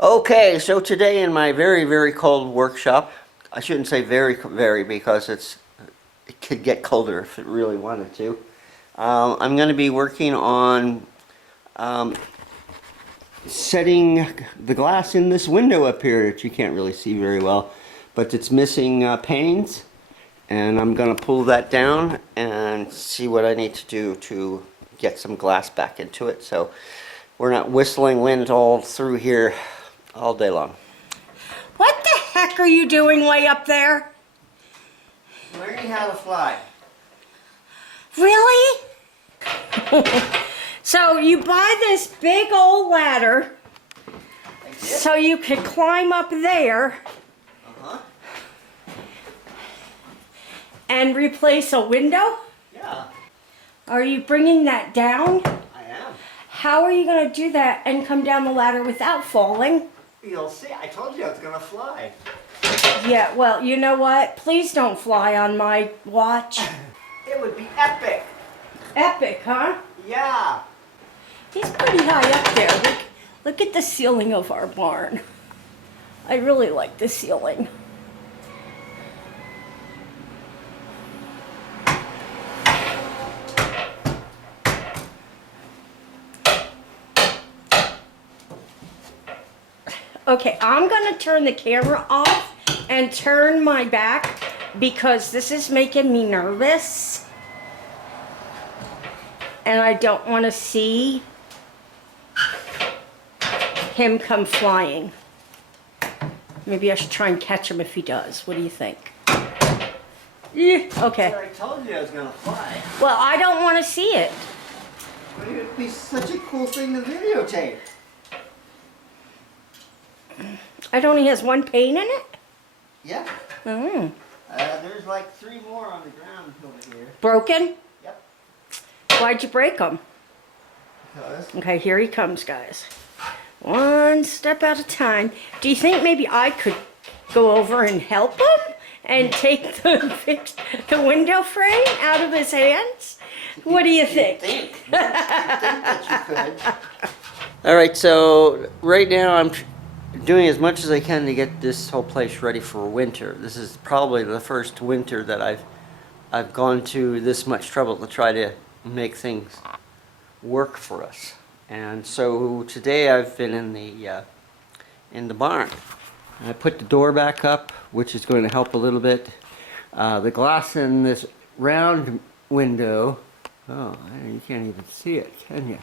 Okay, so today in my very, very cold workshop, I shouldn't say very, very because it could get colder if it really wanted to. I'm going to be working on um, setting the glass in this window up here that you can't really see very well, but it's missing panes, and I'm going to pull that down and see what I need to do to get some glass back into it so we're not whistling wind all through here all day long. What the heck are you doing way up there? Learning how to fly. Really? So you buy this big old ladder so you can climb up there Uh-huh. and replace a window? Yeah, Are you bringing that down? I am. How are you going to do that and come down the ladder without falling? You'll see. I told you I was going to fly. Yeah, well, you know what? Please don't fly on my watch. It would be epic. Epic, huh? Yeah. He's pretty high up there. Look at the ceiling of our barn. I really like the ceiling. Okay, I'm gonna turn the camera off and turn my back because this is making me nervous. And I don't want to see him come flying. Maybe I should try and catch him if he does. What do you think? Yeah, okay. I told you I was going to fly. Well, I don't want to see it. But it would be such a cool thing to videotape. It only has one pane in it? Yeah. Mm. There's like 3 more on the ground over here. Broken? Yep. Why'd you break them? Because Okay, here he comes, guys. One step at a time. Do you think maybe I could go over and help him and take the window frame out of his hands? What do you think? you think that you could. All right, so right now I'm doing as much as I can to get this whole place ready for winter. This is probably the first winter that I've gone to this much trouble to try to make things work for us. And so today I've been in the barn. I put the door back up, which is going to help a little bit. The glass in this round window, oh, you can't even see it, can you?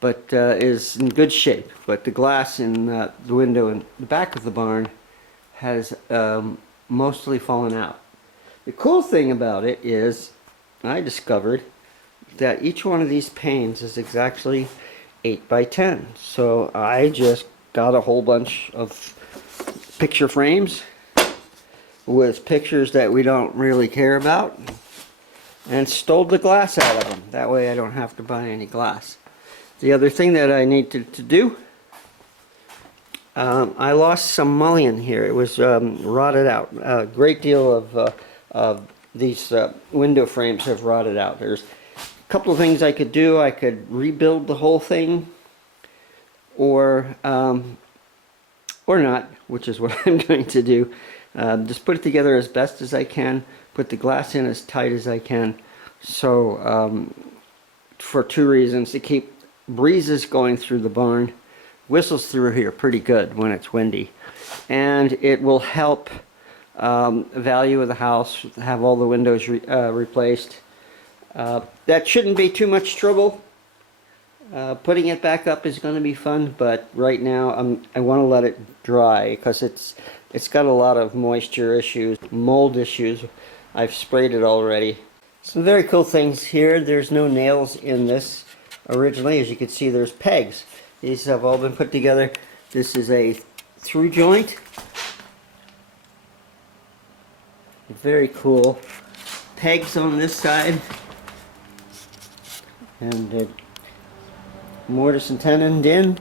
But is in good shape. But the glass in the window in the back of the barn has mostly fallen out. The cool thing about it is I discovered that each one of these panes is exactly 8 by 10. So I just got a whole bunch of picture frames with pictures that we don't really care about and stole the glass out of them. That way I don't have to buy any glass. The other thing that I needed to do, I lost some mullion here. It was rotted out. A great deal of these window frames have rotted out. There's a couple of things I could do. I could rebuild the whole thing, or not, which is what I'm going to do. Just put it together as best as I can. Put the glass in as tight as I can. So for 2 reasons: to keep breezes going through the barn, whistles through here pretty good when it's windy, and it will help value of the house, have all the windows replaced. That shouldn't be too much trouble. Putting it back up is going to be fun, but right now I want to let it dry because it's got a lot of moisture issues, mold issues. I've sprayed it already. Some very cool things here. There's no nails in this. Originally, as you can see, there's pegs. These have all been put together. This is a through joint. Very cool. Pegs on this side. And mortise and tenon in.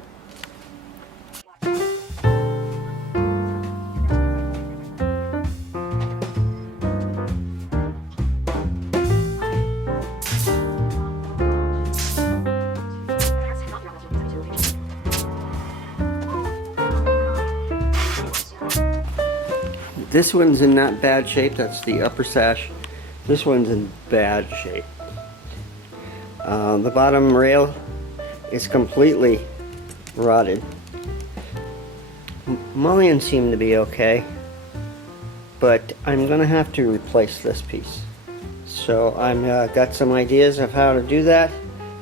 This one's in not bad shape. That's the upper sash. This one's in bad shape. The bottom rail is completely rotted. Mullions seem to be okay, but I'm gonna have to replace this piece. So I'm got some ideas of how to do that.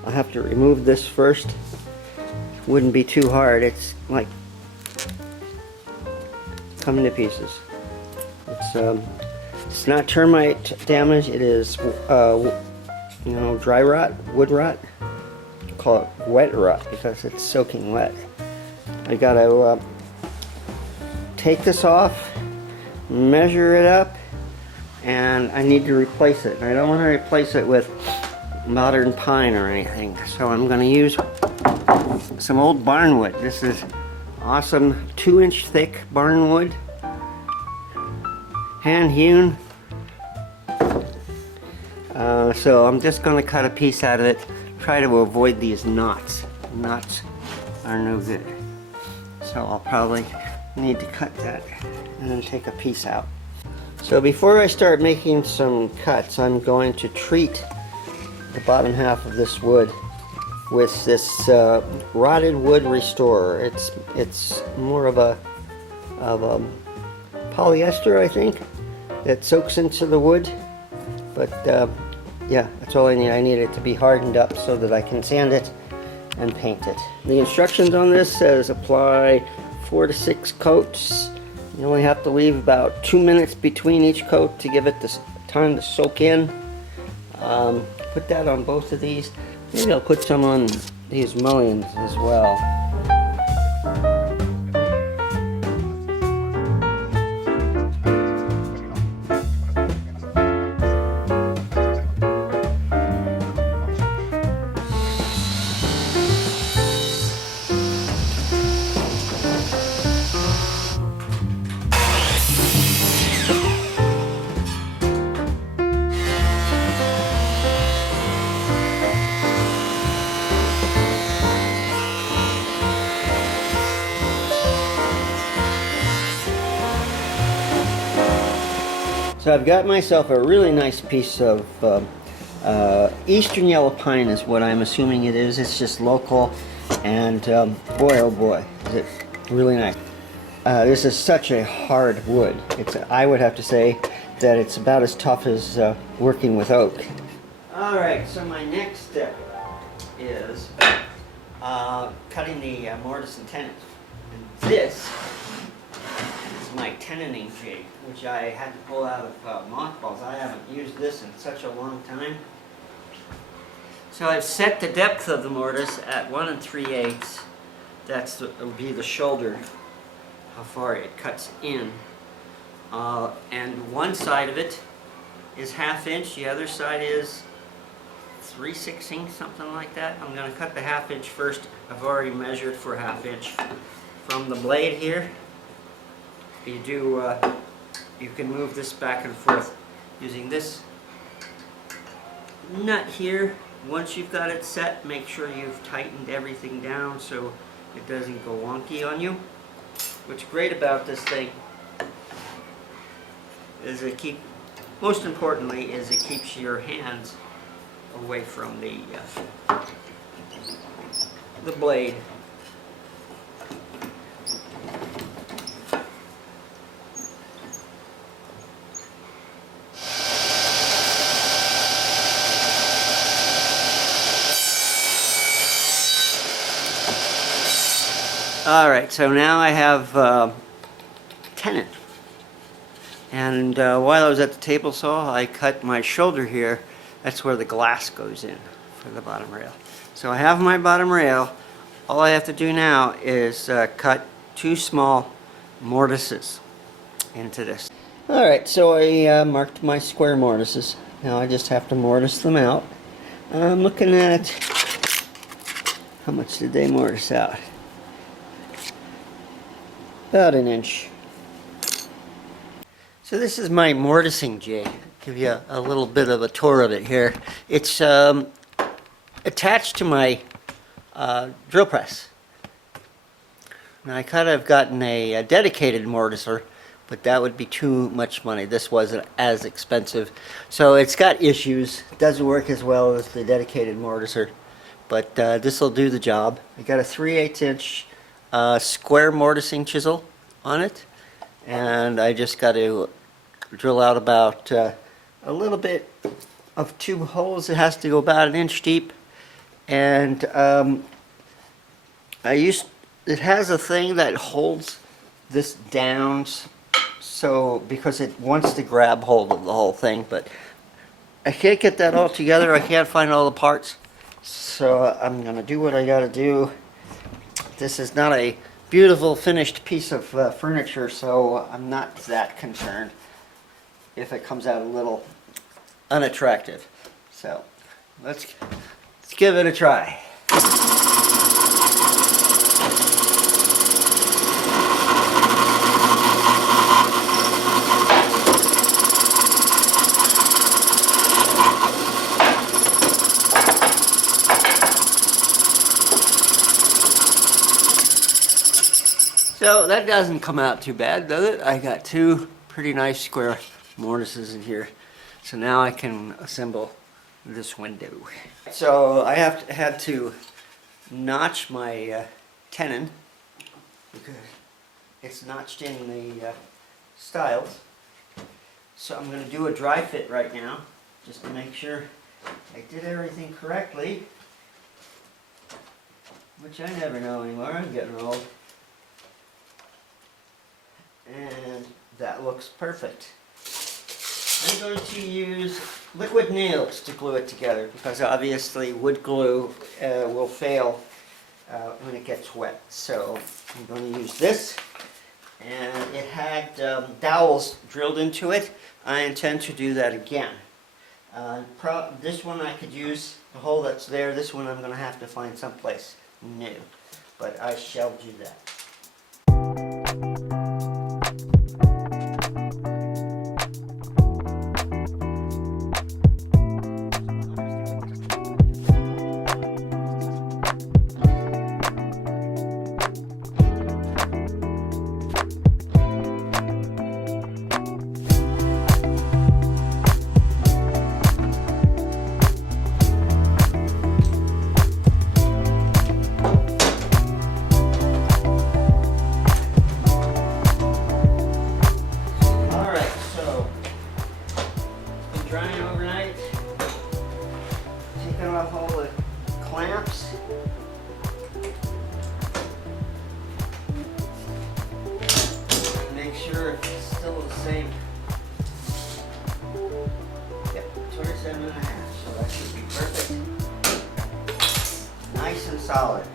I'll have to remove this first. Wouldn't be too hard. It's like coming to pieces. It's not termite damage. It is you know, dry rot, wood rot. I call it wet rot because it's soaking wet. I gotta take this off, measure it up, and I need to replace it. I don't want to replace it with modern pine or anything, so I'm going to use some old barnwood. This is awesome 2-inch thick barnwood, hand hewn. So I'm just going to cut a piece out of it, try to avoid these knots. Knots are no good. So I'll probably need to cut that and then take a piece out. So before I start making some cuts, I'm going to treat the bottom half of this wood with this rotted wood restorer. It's more of a polyester, I think, that soaks into the wood. But yeah, that's all I need. I need it to be hardened up so that I can sand it and paint it. The instructions on this says apply 4 to 6 coats. You only have to leave about 2 minutes between each coat to give it the time to soak in. Put that on both of these. Maybe I'll put some on these mullions as well. So I've got myself a really nice piece of Eastern Yellow Pine is what I'm assuming it is. It's just local, and boy oh boy, is it really nice. This is such a hard wood. I would have to say that it's about as tough as working with oak. Alright, so my next step is cutting the mortise and tenon. And this my tenoning jig, which I had to pull out of mothballs. I haven't used this in such a long time. So I've set the depth of the mortise at 1 3/8. Will be the shoulder, how far it cuts in. And one side of it is 1/2 inch, the other side is 3/16, something like that. I'm going to cut the 1/2 inch first. I've already measured for 1/2 inch from the blade here. You can move this back and forth using this nut here. Once you've got it set, make sure you've tightened everything down so it doesn't go wonky on you. What's great about this thing is most importantly, is it keeps your hands away from the blade. Alright, so now I have tenon. And while I was at the table saw, I cut my shoulder here. That's where the glass goes in for the bottom rail. So I have my bottom rail. All I have to do now is cut 2 small mortises into this. Alright, so I marked my square mortises. Now I just have to mortise them out. I'm looking at, how much did they mortise out? About 1 inch. So this is my mortising jig. Give you a little bit of a tour of it here. It's attached to my drill press. Now I kind of gotten a dedicated mortiser, but that would be too much money. This wasn't as expensive. So it's got issues. Doesn't work as well as the dedicated mortiser, but this will do the job. I got a 3/8 inch square mortising chisel on it, and I just got to drill out about a little bit of 2 holes. It has to go about 1 inch deep, and it has a thing that holds this down, so because it wants to grab hold of the whole thing, but I can't get that all together. I can't find all the parts, so I'm gonna do what I gotta do. This is not a beautiful finished piece of furniture, so I'm not that concerned if it comes out a little unattractive. So let's give it a try. So that doesn't come out too bad, does it? I got 2 pretty nice square mortises in here. So now I can assemble this window. So I had to notch my tenon because it's notched in the stiles. So I'm going to do a dry fit right now just to make sure I did everything correctly, which I never know anymore. I'm getting old. And that looks perfect. I'm going to use liquid nails to glue it together because obviously wood glue will fail when it gets wet. So I'm going to use this, and it had dowels drilled into it. I intend to do that again. This one I could use the hole that's there. This one I'm going to have to find someplace new, but I shall do that. Drying overnight, taking off all the clamps. Make sure it's still the same. Yep, 27.5, so that should be perfect. Nice and solid.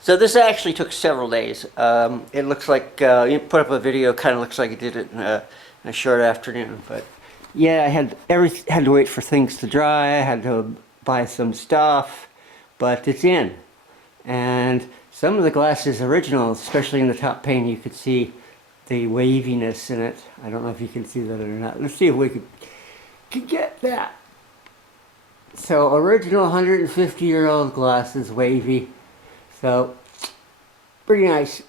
So this actually took several days. It looks like, you put up a video, kind of looks like you did it in a short afternoon, but yeah, I had to wait for things to dry. I had to buy some stuff, but it's in. And some of the glass is original, especially in the top pane. You could see the waviness in it. I don't know if you can see that or not. Let's see if we could get that. So original 150-year-old glass is wavy. So pretty nice.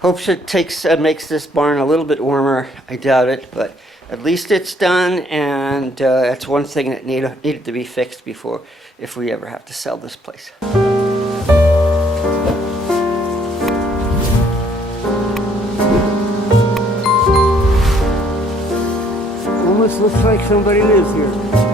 Hopes it makes this barn a little bit warmer. I doubt it, but at least it's done, and that's one thing that needed to be fixed before, if we ever have to sell this place. Almost looks like somebody lives here.